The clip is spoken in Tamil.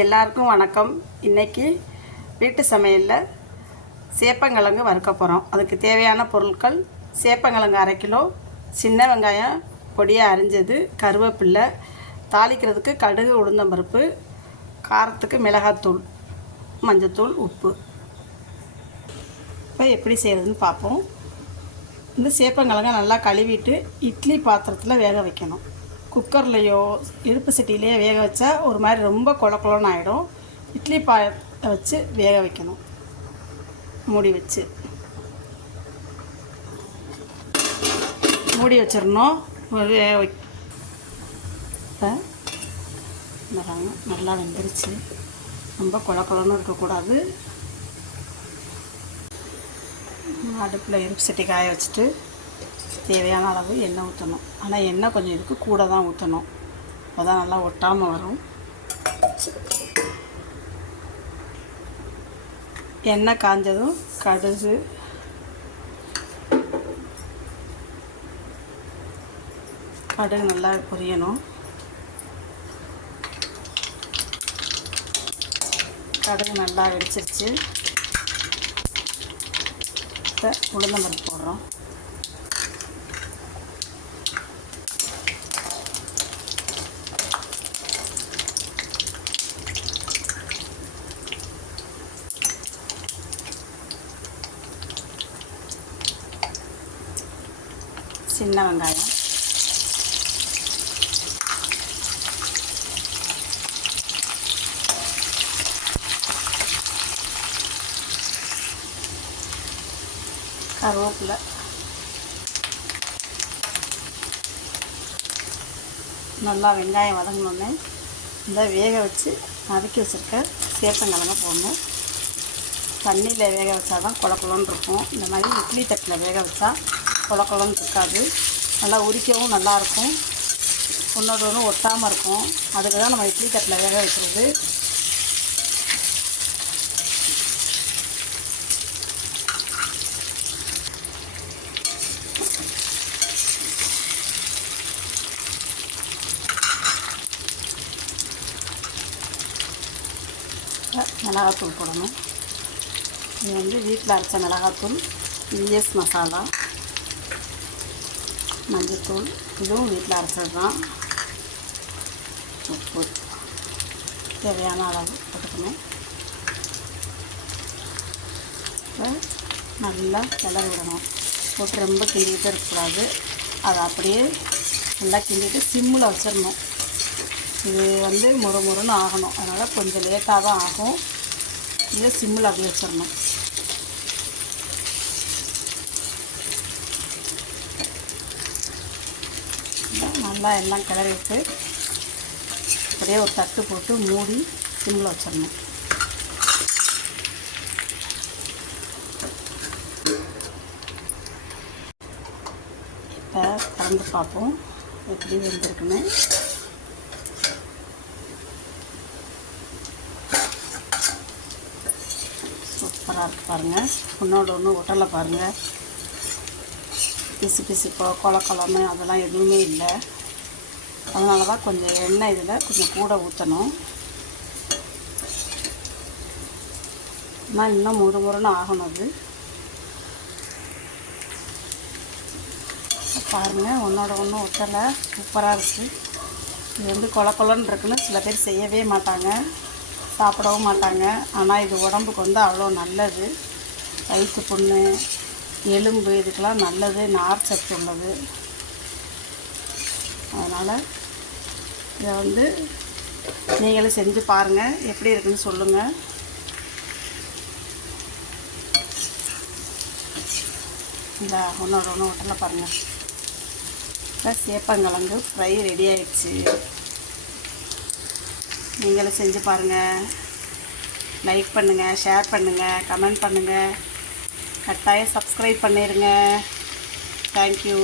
எல்லாருக்கும் வணக்கம். இன்னைக்கு வீட்டு சமையலில் சேப்பங்கிழங்கு வறுக்க போகிறோம் அதுக்கு தேவையான பொருட்கள் சேப்பங்கிழங்கு அரை கிலோ சின்ன வெங்காயம் பொடியாக அரிஞ்சது கருவேப்பில்லை தாளிக்கிறதுக்கு கடுகு உளுந்தம்பருப்பு காரத்துக்கு மிளகாத்தூள் மஞ்சத்தூள் உப்பு. இப்போ எப்படி செய்கிறதுன்னு பார்ப்போம். இந்த சேப்பங்கிழங்க நல்லா கழுவிட்டு இட்லி பாத்திரத்தில் வேக வைக்கணும். குக்கர்லேயோ இடுப்பு சட்டியிலையோ வேக வச்சா ஒரு மாதிரி ரொம்ப கொல ஆகிடும் இட்லி பா வச்சு வேக வைக்கணும். மூடி வச்சு. மூடி வச்சிடணும். வேக வை வராங்க நல்லா வெந்துருச்சு. ரொம்ப கொல குளன்னு இருக்கக்கூடாது. அடுப்பில் இருப்பு சட்டி காய வச்சுட்டு தேவையான அளவு எண்ணெய் ஊற்றணும் ஆனால் எண்ணெய் கொஞ்சம் இதுக்கு கூட தான் ஊற்றணும் அப்போ தான் நல்லா ஒட்டாமல் வரும். எண்ணெய் காஞ்சதும் கடுகு கடுகு நல்லா பொரியணும். கடுகு நல்லா வெடிச்சிருச்சு. இப்போ உளுந்தம்பருப்பு போடுறோம். சின்ன வெங்காயம். கருவேப்பிலை. நல்லா வெங்காயம் வதங்கினோடனே இந்த வேக வச்சு நறுக்கி வச்சுருக்க சேப்பங்கிழங்க போடணும். தண்ணியில் வேக வச்சா தான் கொல இருக்கும். இந்த மாதிரி இட்லி தட்டில் வேக வச்சா கொல இருக்காது. நல்லா உரிக்கவும் நல்லாயிருக்கும். ஒன்றோட ஒன்று ஒட்டாமல் இருக்கும். அதுக்கு தான் நம்ம இட்லி தட்டில் வேக வைக்கிறது. மிளகாத்தூள் போடணும். இது வந்து வீட்டில் அரைச்ச மிளகாத்தூள் இஎஸ் மசாலா. மஞ்சத்தூள். இதுவும் வீட்டில் அரைச்சது தான் உப்பு. தேவையான அளவு போட்டுக்கணும் இப்போ நல்லா கிளறி விடணும். போட்டு ரொம்ப கிண்டிகிட்டே இருக்கக்கூடாது. அதை அப்படியே நல்லா கிண்டிட்டு சிம்மில் வச்சிடணும். இது வந்து முறு முறுன்னு ஆகணும். அதனால் கொஞ்சம் லேட்டாக தான் ஆகும். இதை சிம்மில் அப்படியே வச்சிடணும். நல்லா எல்லாம் கிளறி விட்டு அப்படியே ஒரு தட்டு போட்டு மூடி சிம்மில் வச்சிடணும். இப்போ திறந்து பார்ப்போம். எப்படி வெந்திருக்குன்னு. சூப்பராக இருக்குது பாருங்கள் ஒன்றோட ஒன்று ஒட்டலை பாருங்கள் பிசு பிசுப்போ கொல கொலன்னு அதெல்லாம் எதுவுமே இல்லை. அதனால தான் கொஞ்சம் எண்ணெய் இதில் கொஞ்சம் கூட ஊற்றணும். ஆனால் இன்னும் முறு முறுன்னு ஆகணும் அது. பாருங்கள் ஒன்றோட ஒன்றும் ஒட்டலை. சூப்பராக இருக்குது இது வந்து கொல கொலன்னு இருக்குன்னு சில பேர் செய்யவே மாட்டாங்க. சாப்பிடவும் மாட்டாங்க. ஆனால் இது உடம்புக்கு வந்து அவ்வளோ நல்லது. வயிற்று புண்ணு எலும்பு இதுக்கெல்லாம் நல்லது. நார் சத்து உள்ளது. அதனால் இதை வந்து நீங்களும் செஞ்சு பாருங்கள் எப்படி இருக்குன்னு சொல்லுங்கள் இந்த ஒன்றோட ஒன்று ஹோட்டலில் பாருங்கள் இப்போ சேப்பங்கிழங்கு ஃப்ரை ரெடி ஆயிடுச்சு. நீங்களும் செஞ்சு பாருங்கள் லைக் பண்ணுங்கள் ஷேர் பண்ணுங்கள் கமெண்ட் பண்ணுங்கள் கட்டாயம் சப்ஸ்கிரைப் பண்ணிடுங்க தேங்க்யூ